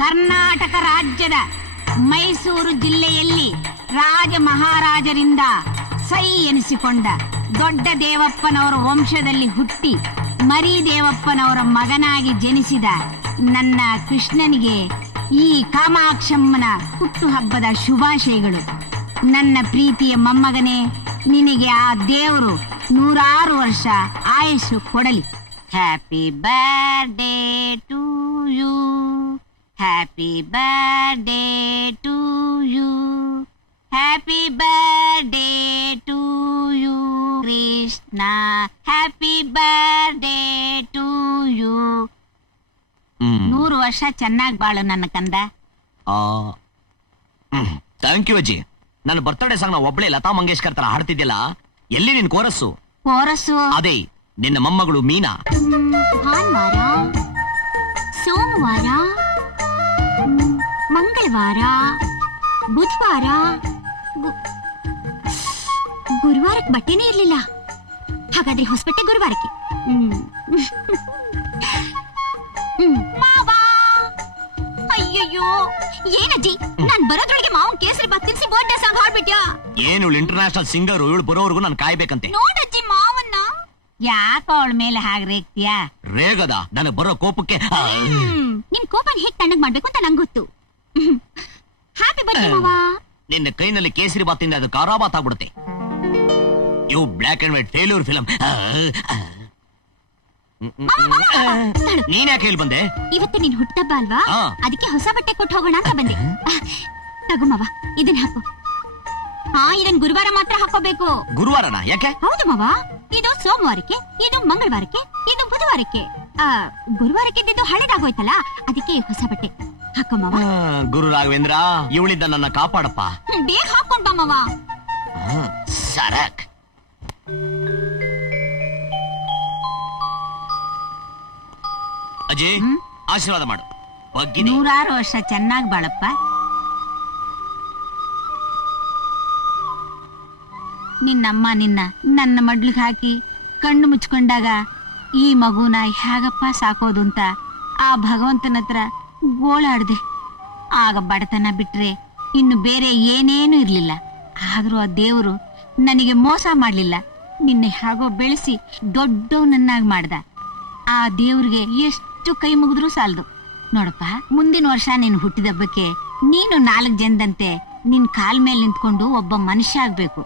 ಕರ್ನಾಟಕ ರಾಜ್ಯದ ಮೈಸೂರು ಜಿಲ್ಲೆಯಲ್ಲಿ ರಾಜ ಮಹಾರಾಜರಿಂದ ಸೈ ಎನಿಸಿಕೊಂಡ ದೊಡ್ಡ ದೇವಪ್ಪನವರ ವಂಶದಲ್ಲಿ ಹುಟ್ಟಿ ಮರಿ ದೇವಪ್ಪನವರ ಮಗನಾಗಿ ಜನಿಸಿದ ನನ್ನ ಕೃಷ್ಣನಿಗೆ ಈ ಕಾಮಾಕ್ಷಮ್ಮನ ಹುಟ್ಟುಹಬ್ಬದ ಶುಭಾಶಯಗಳು. ನನ್ನ ಪ್ರೀತಿಯ ಮೊಮ್ಮಗನೇ, ನಿನಗೆ ಆ ದೇವರು 100 ವರ್ಷ ಆಯುಷು ಕೊಡಲಿ. Happy birthday to you, happy birthday to you, happy birthday to you Krishna, happy birthday to you. 100 ವರ್ಷ ಚೆನ್ನಾಗಿ ಬಾಳು ನನ್ನ ಕಂದ. ಥ್ಯಾಂಕ್ ಯು ಅಜ್ಜಿ. ನನ್ನ ಬರ್ತಡೇ ಸಾಂಗ್ ನ ಒಬ್ಳೆ ಲತಾ ಮಂಗೇಶ್ಕರ್ ತರ ಹಾಡ್ತಿದ್ಯಲ್ಲ, ಎಲ್ಲಿ ನಿನ್ ಕೋರಸ್ಸು? ಕೋರಸ್ಸು ಅದೇ ನಿನ್ನ ಮೊಮ್ಮಗಳು ಮೀನಾ. ಭಾನುವಾರ, ಸೋಮವಾರ, ಮಂಗಳವಾರ, ಬುಧವಾರ, ಗುರುವಾರಕ್ಕೆ ಬಟ್ಟೆನೇ ಇರ್ಲಿಲ್ಲ. ಹಾಗಾದ್ರೆ ಹೊಸಬಟ್ಟೆ ಗುರುವಾರಕ್ಕೆ. ಅಯ್ಯಯ್ಯೋ, ಏನಜ್ಜಿ, ನಾನ್ ಬರೋದ್ರೊಳಗೆ ಮಾವನ್ ಕೇಸರಿ ಬಾತ್ ತಿನ್ಸಿ ಬರ್ಡೇ ಸಾಂಗ್ ಹಾಡ್ಬಿಟ್ಯಾ? ಏನು ಇಂಟರ್ನ್ಯಾಷನಲ್ ಸಿಂಗರ್, ಇವಳು ಬರೋವರೆಗೂ ನಾನು ಕಾಯ್ಬೇಕಂತೆ. ನೋಡಜ್ಜಿ ಮಾವನ್ನ. ಯಾಕೋ ಅವಳ ಮೇಲೆ ಹಾಗೆ ರೇಗ್ತೀಯಾ? ರೇಗದ ನನಗೆ ಬರೋ ಕೋಪಕ್ಕೆ. ನಿಮ್ ಕೋಪನ ಹೇಗ್ ತಣ್ಣಗ್ ಮಾಡ್ಬೇಕು ಅಂತ ನಂಗೆ ಗೊತ್ತು. ಹ್ಯಾಪಿ ಬರ್ಡೇ ಮಾವ. ನಿನ್ನ ಕೈನಲ್ಲಿ ಕೇಸರಿ ಬಾತಿಂದ ಅದು ಖಾರಾಬಾತ್ ಆಗ್ಬಿಡುತ್ತೆ. ಇವು black and white failure film. ನೀನ್ ಯಾಕೆ ಹೇಳಿ ಬಂದೆ? ಇವತ್ತು ನಿನ್ ಹುಟ್ಟಬ್ಬ ಅಲ್ವಾ, ಅದಕ್ಕೆ ಹೊಸ ಬಟ್ಟೆ ಕೊಟ್ಟು ಹೋಗೋಣ ಅಂತ ಬಂದೆ. ತಗೋ ಮಾವ, ಇದನ್ನ ಹಾಕೋ. ಇದನ್ ಗುರುವಾರ ಮಾತ್ರ ಹಾಕೋಬೇಕು. ಗುರುವಾರನ? ಯಾಕೆ? ಹೌದು ಮಾವ, ಇದು ಸೋಮವಾರಕ್ಕೆ, ಇದು ಮಂಗಳವಾರಕ್ಕೆ, ಇದು ಬುಧವಾರಕ್ಕೆ. ಗುರುವಾರಕ್ಕೆ ಇದ್ದಿದ್ದು ಹಳೆದಾಗೋಯ್ತಲ್ಲ, ಅದಕ್ಕೆ ಹೊಸ ಬಟ್ಟೆ ಹಾಕೋ ಮಾವ. ಗುರು ರಾಘವೇಂದ್ರ, ಇವಳಿದ್ದ ನನ್ನ ಕಾಪಾಡಪ್ಪ. ಬೇಗ ಹಾಕೊಂಡ್ ಬಾ ಮಾವ. ಸರಕ್. ಅಜಯ್, ಆಶೀರ್ವಾದ ಮಾಡು. 100 ವರ್ಷ ಚೆನ್ನಾಗಿ ಬಾಳಪ್ಪ. ನಿನ್ನಮ್ಮ ನನ್ನ ಮಡ್ಲಿಗೆ ಹಾಕಿ ಕಣ್ಣು ಮುಚ್ಕೊಂಡಾಗ ಈ ಮಗುನ ಹೇಗಪ್ಪ ಸಾಕೋದು ಅಂತ ಆ ಭಗವಂತನ ಹತ್ರ ಗೋಳಾಡ್ದೆ. ಆಗ ಬಡತನ ಬಿಟ್ರೆ ಇನ್ನು ಬೇರೆ ಏನೇನು ಇರ್ಲಿಲ್ಲ. ಆದ್ರೂ ಆ ದೇವರು ನನಗೆ ಮೋಸ ಮಾಡ್ಲಿಲ್ಲ. ನಿನ್ನೆ ಹೇಗೋ ಬೆಳೆಸಿ ದೊಡ್ಡವನನ್ನಾಗಿ ಮಾಡ್ದ. ಆ ದೇವ್ರಿಗೆ ಎಷ್ಟು ಕೈ ಮುಗಿದ್ರು ಸಾಲದು. ನೋಡಪ್ಪ, ಮುಂದಿನ ವರ್ಷ ನೀನು ಹುಟ್ಟಿದಬ್ಬಕ್ಕೆ ನೀನು 4 ಜನದಂತೆ ನಿನ್ ಕಾಲ್ ಮೇಲೆ ನಿಂತ್ಕೊಂಡು ಒಬ್ಬ ಮನುಷ್ಯ ಆಗ್ಬೇಕು.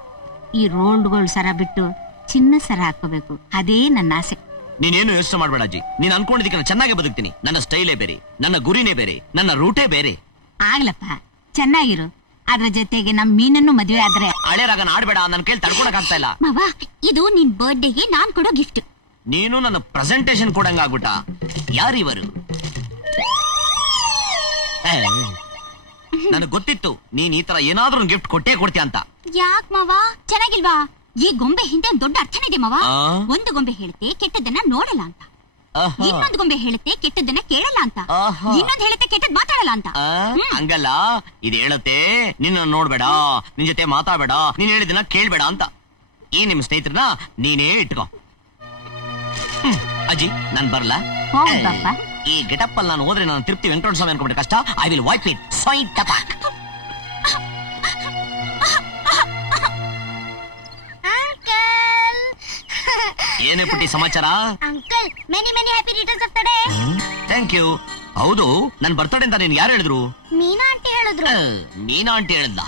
ಈ ರೋಲ್ಡ್ಗಳು ಸರ ಬಿಟ್ಟು ಚಿನ್ನ ಸರ ಹಾಕೋಬೇಕು. ಅದೇ ನನ್ನ ಆಸೆ. ನೀನೇನು ಯೋಚನೆ ಮಾಡ್ಬೇಡ ಅಜ್ಜಿ. ನೀನ್ ಅನ್ಕೊಂಡಿದ್ದಕ್ಕೆ ನಾನು ಚೆನ್ನಾಗಿ ಬದುಕ್ತೀನಿ. ನನ್ನ ಸ್ಟೈಲೇ ಬೇರೆ, ನನ್ನ ಗುರಿನೇ ಬೇರೆ, ನನ್ನ ರೂಟೇ ಬೇರೆ. ಆಗ್ಲಪ್ಪ, ಚೆನ್ನಾಗಿರು. ಅದ್ರ ಜೊತೆಗೆ ನಮ್ ಮೀನನ್ನು ಮದುವೆ ಆದ್ರೆ ಹಳೆರಾಗ ಆಡ್ಬೇಡ. ನನ್ನ ಕೈಲಿ ತಡ್ಕೊಳಕ್ ಆಗ್ತಾ ಇಲ್ಲ. ಮಾವ, ಇದು ನಿನ್ ಬರ್ಡೇಗೆ ನಾನ್ ಕೊಡೋ ಗಿಫ್ಟ್. ನೀನು ನನ್ನ ಪ್ರೆಸೆಂಟೇಶನ್ ಕೊಡಂಗ ಆಗ್ಬಿಟ್ಟ. ಯಾರಿವರು? ನನಗ್ ಗೊತ್ತಿತ್ತು ನೀನ್ ಈ ತರ ಏನಾದ್ರೂ ಗಿಫ್ಟ್ ಕೊಟ್ಟೇ ಕೊಡ್ತೀಯ ಅಂತ. ಯಾಕ್ ಮಾವ, ಚೆನ್ನಾಗಿಲ್ವಾ? ಈ ಗೊಂಬೆ ಹಿಂದೆ ಒಂದ್ ದೊಡ್ಡ ಅರ್ಥನೇ ಇದೆ ಮಾವ. ಒಂದು ಗೊಂಬೆ ಹೇಳುತ್ತೆ ಕೆಟ್ಟದನ್ನ ನೋಡಲ್ಲ ಅಂತ, ಇನ್ನೊಂದು ಗೊಂಬೆ ಹೇಳುತ್ತೆ ಕೆಟ್ಟದನ್ನ ಕೇಳಲ್ಲ ಅಂತ, ಇನ್ನೊಂದು ಹೇಳುತ್ತೆ ಕೆಟ್ಟದ್ ಮಾತಾಡಲ್ಲ ಅಂತ. ಹಂಗಲ್ಲ, ಇದು ಹೇಳುತ್ತೆ ನಿನ್ನ ನೋಡ್ಬೇಡ, ನಿನ್ ಜೊತೆ ಮಾತಾಡ್ಬೇಡ, ನೀನ್ ಹೇಳಿದನ್ನ ಕೇಳ್ಬೇಡ ಅಂತ. ಈ ನಿಮ್ ಸ್ನೇಹಿತರನ್ನ ನೀನೇ ಇಟ್ಕೋ. ಅಜ್ಜಿ, ನಾನ್ ಬರ್ಲಾ? ಈ ಗೆಟಪ್ ಅಲ್ಲಿ ನಾನು ಹೋದ್ರೆ ನಾನು ತಿರುಪ್ತಿ ವೆಂಕಟೇಶ್ವರ ಸ್ವಾಮಿ ಅನ್ಕೊಂಡ್ರೆ ಕಷ್ಟ. I will wipe it. ಏನೇ ಪುಟ್ಟಿ ಸಮಾಚಾರ? Uncle, many happy returns of the day. Thank you. ಹೌದು, ನನ್ ಬರ್ತಡೇ ಅಂತ ನೀನ್ ಯಾರು ಹೇಳಿದ್ರು? ಮೀನಾ ಆಂಟಿ ಹೇಳಿದ್ರು. ಮೀನಾ ಆಂಟಿ ಹೇಳಿದ್ದ?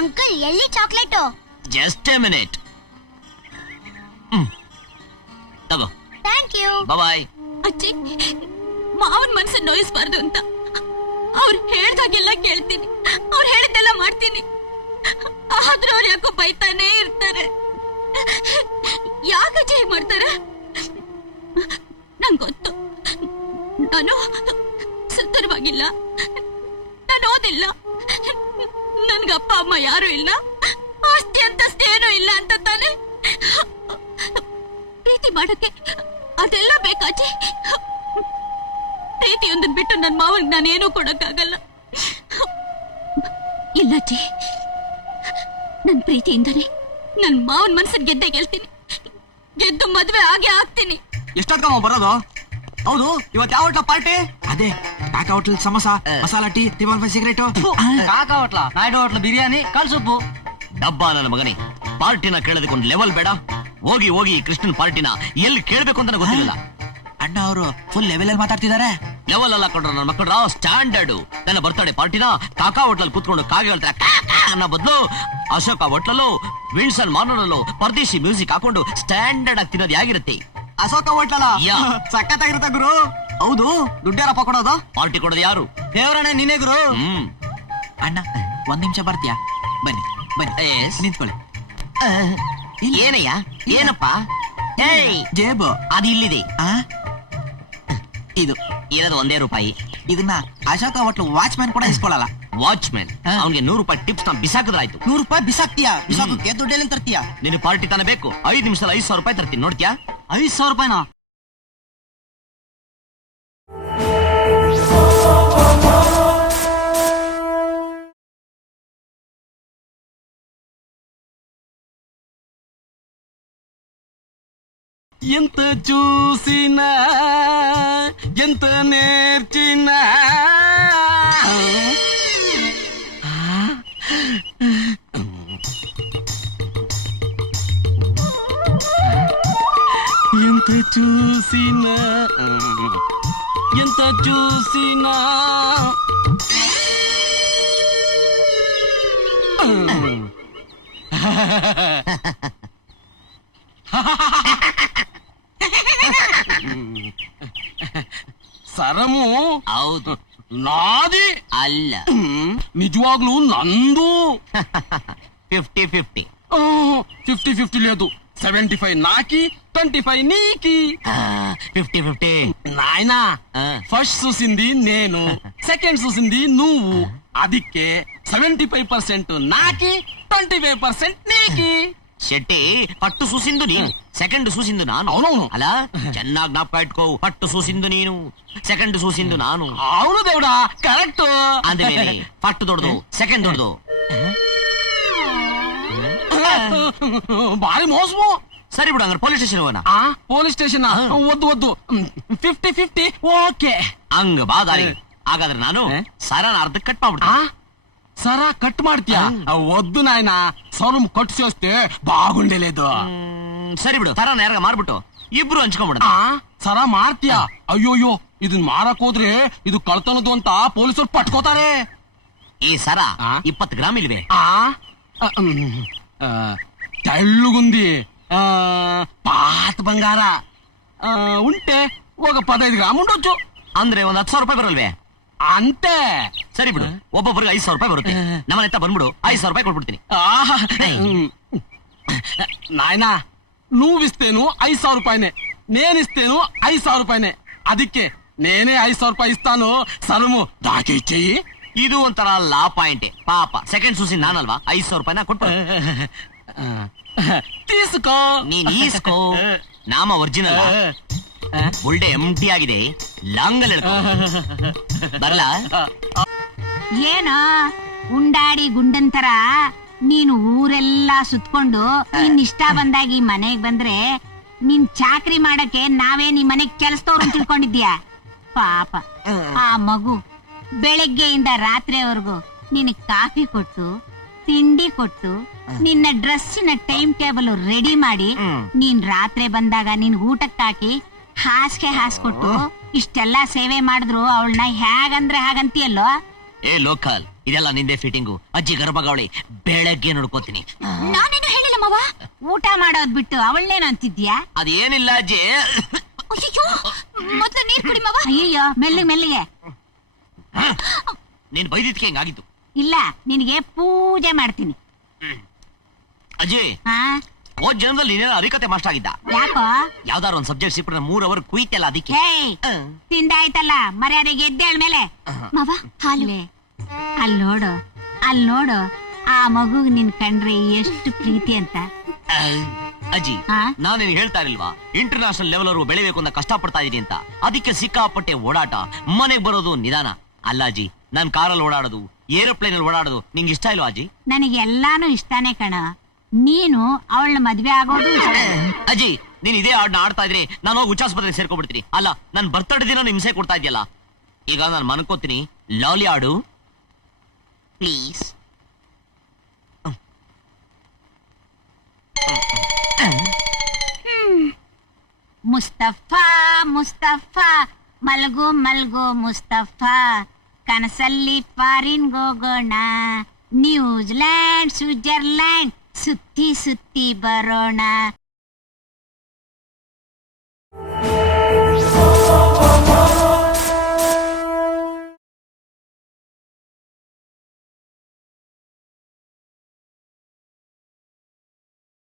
ಅಂಕಲ್, ಎಲ್ಲಿ ಚಾಕ್ಲೇಟ್? Just a minute. ತಗೋ. Thank you. ಬಾಯ್. ಅಜ್ಜಿ, ಮಾವನ್ ಮನಸ್ಸನ್ನು ನೋಯಿಸಬಾರ್ದು ಅಂತ ಅವ್ರು ಹೇಳ್ದಾಗೆಲ್ಲ ಕೇಳ್ತೀನಿ, ಅವ್ರು ಹೇಳಿದ್ದೆಲ್ಲ ಮಾಡ್ತೀನಿ. ಆದ್ರೂ ಅವ್ರು ಯಾಕೋ ಬೈತಾನೇ ಇರ್ತಾರೆ. ಯಾಕಜ್ಜಿ ಹೇಗ್ ಮಾಡ್ತಾರೆ? ನಂಗೆ ಗೊತ್ತು, ನಾನು ಸುಂದರವಾಗಿಲ್ಲ, ನಾನು ಓದಿಲ್ಲ, ನನ್ಗ ಅಪ್ಪ ಅಮ್ಮ ಯಾರು ಇಲ್ಲ, ಆಸ್ತಿ ಅಂತಸ್ತಿ ಏನೂ ಇಲ್ಲ ಅಂತ ತಾನೆ ಪ್ರೀತಿ ಮಾಡಕ್ಕೆ ಅದೆಲ್ಲ ಬೇಕಾಜಿ. ಪ್ರೀತಿಯೊಂದನ್ ಬಿಟ್ಟು ನನ್ ಮಾವನ್ ನಾನೇನೂ ಕೊಡಕ್ಕಾಗಲ್ಲ. ಇಲ್ಲಜ್ಜಿ, ನನ್ ಪ್ರೀತಿಯಿಂದನೇ ನನ್ ಮಾವನ್ ಮನ್ಸನ್ ಗೆದ್ದೆ ಗೆಲ್ತೀನಿ, ಗೆದ್ದು ಮದ್ವೆ ಆಗೇ ಆಗ್ತೀನಿ. ಎಷ್ಟೊತ್ಕಮ್ಮ ಬರೋದು? ಹೌದು, ಇವತ್ತು ಯಾವ ಪಾರ್ಟಿ? ಅದೇ ಕಾಕಾ ಹೋಟೆಲ್ ಸಮೋಸ ಮಸಾಲಾ ಟೀ ಟಿಬಲ್ ಫೈ ಸಿಗರೇಟು. ಕಾಕಾ ಹೋಟ್ಲ ನಾಯ್ಡು ಹೋಟ್ಲ ಬಿರಿಯಾನಿ ಕಲ್ಸೊಪ್ಪು. ಡಬ್ಬ ನನ್ನ ಮಗನೇ, ಪಾರ್ಟಿನ ಕೇಳೋದಕ್ಕೊಂದು ಲೆವೆಲ್ ಬೇಡ? ಹೋಗಿ ಹೋಗಿ ಕೃಷ್ಣನ್ ಪಾರ್ಟಿನ ಎಲ್ಲಿ ಕೇಳ್ಬೇಕು ಅಂತ ಗೊತ್ತಿಲ್ಲ. ಅಣ್ಣ ಅವರು ಫುಲ್ ಲೆವೆಲ್ ಅಲ್ಲಿ ಮಾತಾಡ್ತಿದ್ದಾರೆ. ಲೆವೆಲ್ ಅಲ್ಲ ಕೊಡ್ರ ನನ್ನ ಮಕ್ಕಳ ಸ್ಟ್ಯಾಂಡರ್ಡ್. ನನ್ನ ಬರ್ತಡೇ ಪಾರ್ಟಿನ ಕಾಕಾ ಹೋಟ್ಲಲ್ಲಿ ಕೂತ್ಕೊಂಡು ಕಾಗೆ ಹೇಳ್ತಾರೆ ಅನ್ನೋ ಬದಲು ಅಶೋಕ ಹೋಟ್ಲಲ್ಲೂ ವಿನ್ಸನ್ ಮಾರ್ನಲ್ಲೂ ಪರದೇಶಿ ಮ್ಯೂಸಿಕ್ ಹಾಕೊಂಡು ಸ್ಟ್ಯಾಂಡರ್ಡ್ ಆಗಿ ತಿನ್ನೋದು ಹೇಗಿರುತ್ತೆ? ಅಶೋಕ ಹೋಟ್ಲಲ್ಲ ಯಾ. ಸಖತ್ತಾಗಿರುತ್ತೆ ಗುರು. ಹೌದು, ದುಡ್ಡ್ಯಾರಪ್ಪ ಕೊಡೋದು? ಪಾರ್ಟಿ ಕೊಡೋದು ಯಾರು? ದೇವರಣ್ಣ ನೀನೇ ಗುರು. ಅಣ್ಣ 1 ನಿಮಿಷ ಬರ್ತೀಯಾ? ಬನ್ನಿ ಬನ್ನಿ Yes. ನಿಂತ್ಕೊಳ್ಳಿ. ಏನಯ್ಯ? ಏನಪ್ಪ? ಜೇಬು ಅದು ಇಲ್ಲಿದೆ. ಆ? ಇದು ಇರೋದು ₹1 ಇದನ್ನ ಅಶೋಕ ಹೋಟ್ಲು ವಾಚ್ಮ್ಯಾನ್ ಕೂಡ ಇಸ್ಕೊಳ್ಳಲ್ಲ. ವಾಚ್ಮ್ಯಾನ್ ಅವ್ನಿಗೆ ₹100 ಟಿಪ್ಸ್ ನ ಬಿಸಾಕಿದ್ರಾಯ್ತು. ₹100 ಬಿಸಾಕ್ತೀಯಾ? ಬಿಸಾಕಕ್ಕೆ ದುಡ್ಡೆಲ್ಲಿ ತರ್ತೀಯಾ? ನಿನ್ನ ಪಾರ್ಟಿ ತಾನೇ ಬೇಕು. 5 ನಿಮಿಷದಲ್ಲಿ ₹5,000 ತರ್ತೀನಿ, ನೋಡ್ತೀಯಾ? ₹5,000? ఎంత చూసినా ఎంత నేర్చినా ఎంత చూసినా ఎంత చూసినా ಸರಮು ಹೌದು. ನಾದಿ ಅಲ್ಲ, నిజవాగ్లు నందు 50-50. 50-50 లేదు. 75 నాకి 25 నీకి. 50-50. నాయనా, ఆ. ఫస్ట్ చూసింది నేను, సెకండ్ చూసింది నువ్వు. ಅದಕ್ಕೆ 75% నాకి 25% నీకి. ಶೆಟ್ಟಿ, ಪಟ್ಟು ಸೂಸಿಂದು ನೀನು, ಸೆಕೆಂಡ್ ಸೂಸಿಂದು ನಾನು. అవునవును. ಅಲ್ಲ, ಚೆನ್ನಾಗಿ ಜ್ಞಾಪಕ ಇಟ್ಕೋ. ಪಟ್ಟು ಸೂಸಿಂದು ನೀನು, ಸೆಕೆಂಡ್ ಸೂಸಿಂದು ನಾನು. అవును దేవుడా, కరెక్ట్. ಅಂದ್ಮೇಲೆ ಪಟ್ಟು ದೊಡ್ಡದು, ಸೆಕೆಂಡ್ ದೊಡ್ಡದು. ಭಾರಿ ಮೋಸಮು. ಸರಿ ಬಿಡು, ಹಂಗಾರೆ ಪೊಲೀಸ್ ಸ್ಟೇಷನ್ ಹೋಗೋಣ. పోలీస్ స్టేషన్ వద్దు వద్దు. 50-50 ఓకే. ಹಂಗ ಬಾ ದಾರಿ. ಹಾಗಾದ್ರೆ ನಾನು ಸರನ ಅರ್ಧಕ್ಕೆ ಕಟ್ ಮಾಡ್ಬಿಡ್ತೀನಿ. సరా కట్ ಮಾಡ್ತೀಯಾ? వద్దు నాయన, సరం కట్ చేస్తే బాగుండేలేదు. ಸರಿ ಬಿಡು, ಸರನ ಯಾರಾಗ ಮಾರ್ಬಿಟ್ಟು ಇಬ್ರು ಹಂಚ್ಕೊಂಡ್ಬಿಡ. ಸರಾ ಮಾಡ್ತೀಯಾ? ಅಯ್ಯೋಯ್ಯೋ, ಇದನ್ ಮಾರಕ್ ಹೋದ್ರೆ ಇದು ಕಳ್ತನದು ಅಂತ ಪೊಲೀಸರು ಪಟ್ಕೋತಾರೆ. ಈ ಸರ ಆ? 20 ಗ್ರಾಮ್ ಇಲ್ವೇ? తెల్లుగుంది. పాత బంగార ఉంటే ఒక 15 గ్రాము ఉండొచ్చు. ಅಂದ್ರೆ ಒಂದ್ ₹10,000 ಬರಲ್ವೇ? అంతే. ಸರಿ ಬಿಡು, ಒಬ್ಬೊಬ್ಬರಿಗೆ ₹5,000 ಬರುತ್ತೆ. ನಮ್ಮನೆತ್ತ ಬಂದ್ಬಿಡು, ₹5,000 ಕೊಟ್ಬಿಡ್ತೀನಿ. నాయనా, నువ్విస్తేను ₹5,000, నేనిస్తేను ₹5,000. ಅದಕ್ಕೆ నేనే ₹5,000 ఇస్తాను. సరము దాకే చెయ్యి. ಇದು ಒಂಥರ ಲಾ ಪಾಯಿಂಟ್. ಪಾಪ ಸೆಕೆಂಡ್ ಸೂಸಿ ನಾನಲ್ವಾ? ₹5,000 ಕೊಟ್ಟು తీసుకో. ನೀನ್ ಈಸ್ಕೋ. ನಾಮ ಒರಿಜಿನಲ್, ಬುಲ್ಡೆ ಎಂಟಿ ಆಗಿದೆ. ಲಾಂಗಲ್ ಹೇಳ್ಕೊ. ಬರ್ಲಾ? ಏನೋ ಉಂಡಾಡಿ ಗುಂಡಂತರ ನೀನು ಊರೆಲ್ಲಾ ಸುತ್ಕೊಂಡು ನಿನ್ನಿಷ್ಟ ಬಂದಾಗಿ ಮನೆಗ್ ಬಂದ್ರೆ ನಿನ್ ಚಾಕ್ರಿ ಮಾಡಕ್ಕೆ ನಾವೇ ನಿಮ್ ಮನೆಗ್ ಕೆಲ್ಸದವ್ರು ಅಂತ ತಿಳ್ಕೊಂಡಿದ್ಯಾ? ಪಾಪ ಆ ಮಗು ಬೆಳಗ್ಗೆಯಿಂದ ರಾತ್ರಿವರೆಗೂ ನಿನಗ್ ಕಾಫಿ ಕೊಟ್ಟು, ತಿಂಡಿ ಕೊಟ್ಟು, ನಿನ್ನ ಡ್ರೆಸ್ಸಿನ ಟೈಮ್ ಟೇಬಲ್ ರೆಡಿ ಮಾಡಿ, ನೀನ್ ರಾತ್ರಿ ಬಂದಾಗ ನಿನ್ ಊಟಕ್ಕೆ ಹಾಕಿ ಹಾಸ್ಗೆ ಹಾಸ್ಕೊಟ್ಟು ಇಷ್ಟೆಲ್ಲಾ ಸೇವೆ ಮಾಡಿದ್ರು ಅವಳನ್ನ ಹೇಗಂದ್ರೆ ಹಾಗಂತೀಯಲ್ಲೋ? ಏ ಲೋಕಲ್, ಇದೆಲ್ಲ ನಿಂದೆ ಫಿಟ್ಟಿಂಗು. ಅಜ್ಜಿ ಗರ್ಭಗಾವಳಿ, ಬೆಳಗ್ಗೆ ನೋಡ್ಕೋತೀನಿ. ನಾನೇನು ಹೇಳಿಲ್ಲ ಮಾವ. ಊಟ ಮಾಡೋದ್ ಬಿಟ್ಟು ಅವಳನ್ನೇನು ಅಂತಿದ್ಯಾ? ಅದೇನಿಲ್ಲ ಅಜ್ಜಿ. ಅಯ್ಯೋ, ಮೊದ್ಲು ನೀರ್ ಕುಡಿ ಮಾವ. ಅಯ್ಯೋ, ಮೆಲ್ಲಿಗೆ ಮೆಲ್ಲಿಗೆ. ನೀನ್ ಬೈದಿದ್ಕೆ ಹಿಂಗಾಗಿತ್ತು. ಇಲ್ಲ, ನಿನಗೆ ಪೂಜೆ ಮಾಡ್ತೀನಿ. ಅಜ್ಜಿ, ಹಾ, ಹೋದ್ ಜನ್ಮದಲ್ಲಿ ನೀನೇನೋ ಅರಿಕತೆ ಮಾಸ್ಟರ್ ಆಗಿದ್ದ. ಯಾಕೋ? ಯಾವ್ದಾರು ಒಂದ್ ಸಬ್ಜೆಕ್ಟ್ ಸಿಕ್ಬಿಟ್ರೆ 3 ಅವರ್ ಕುಯ್ತಲ್ಲ, ಅದಕ್ಕೆ. ಹೇಯ್, ತಿಂದಾಯ್ತಲ್ಲ, ಮರ್ಯಾದೆಗೆ ಎದ್ದೇಳ್ ಮೇಲೆ. ಮಾವ ಹಾಲು. ಅಲ್ಲಿ ನೋಡು, ಅಲ್ಲಿ ನೋಡು, ಆ ಮಗು ನಿನ್ ಕಂಡ್ರೆ ಎಷ್ಟು ಪ್ರೀತಿ ಅಂತ. ಅಜ್ಜಿ, ಹಾ? ನಾನೇನು ಹೇಳ್ತಾ ಇಲ್ವಾ, ಇಂಟರ್ನ್ಯಾಷನಲ್ ಲೆವೆಲ್ ಅವರು ಬೆಳಿಬೇಕು ಅಂತ ಕಷ್ಟ ಪಡ್ತಾ ಇದೀನಿ ಅಂತ. ಅದಕ್ಕೆ ಸಿಕ್ಕಾಪಟ್ಟೆ ಓಡಾಟ, ಮನೆಗ್ ಬರೋದು ನಿಧಾನ. ಅಲ್ಲ ಅಜ್ಜಿ, ನಾನ್ ಕಾರಲ್ಲಿ ಓಡಾಡೋದು, ಏರೋಪ್ಲೇನ್ ಅಲ್ಲಿ ಓಡಾಡೋದು ನಿಂಗೆ ಇಷ್ಟ ಇಲ್ವಾ ಅಜ್ಜಿ? ನನಗೆ ಎಲ್ಲಾನು ಇಷ್ಟಾನೇ ಕಣ. ನೀನು ಅವಳನ್ನ ಮದ್ವೆ ಆಗೋದು ಇಷ್ಟ. ಅಜ್ಜಿ, ನೀನ್ ಇದೇ ಹಾಡ್ನ ಆಡ್ತಾ ಇದ್ರಿ, ನಾನು ಹೋಗಿ ಉಚ್ಚಾಸ್ಪತ್ರೆಗೆ ಸೇರ್ಕೊಬಿಡ್ತೀನಿ. ಅಲ್ಲ, ನನ್ ಬರ್ತಡೇ ದಿನ ಹಿಂಸೆ ಕೊಡ್ತಾ ಇದೆಯಲ್ಲ. ಈಗ ನಾನು ಮನ್ಕೋತೀನಿ, ಲಾಲಿ ಆಡು ಪ್ಲೀಸ್. ಮುಸ್ತಫಾ ಮುಸ್ತಫಾ ಮಲ್ಗೋ ಮಲ್ಗೋ ಮುಸ್ತಫಾ, ಕನಸಲ್ಲಿ ಫಾರಿನ್ ಹೋಗೋಣ, ನ್ಯೂಜಿಲ್ಯಾಂಡ್ ಸ್ವಿಟ್ಜರ್ಲ್ಯಾಂಡ್ ಸುತ್ತಿ ಸುತ್ತಿ ಬರೋಣ.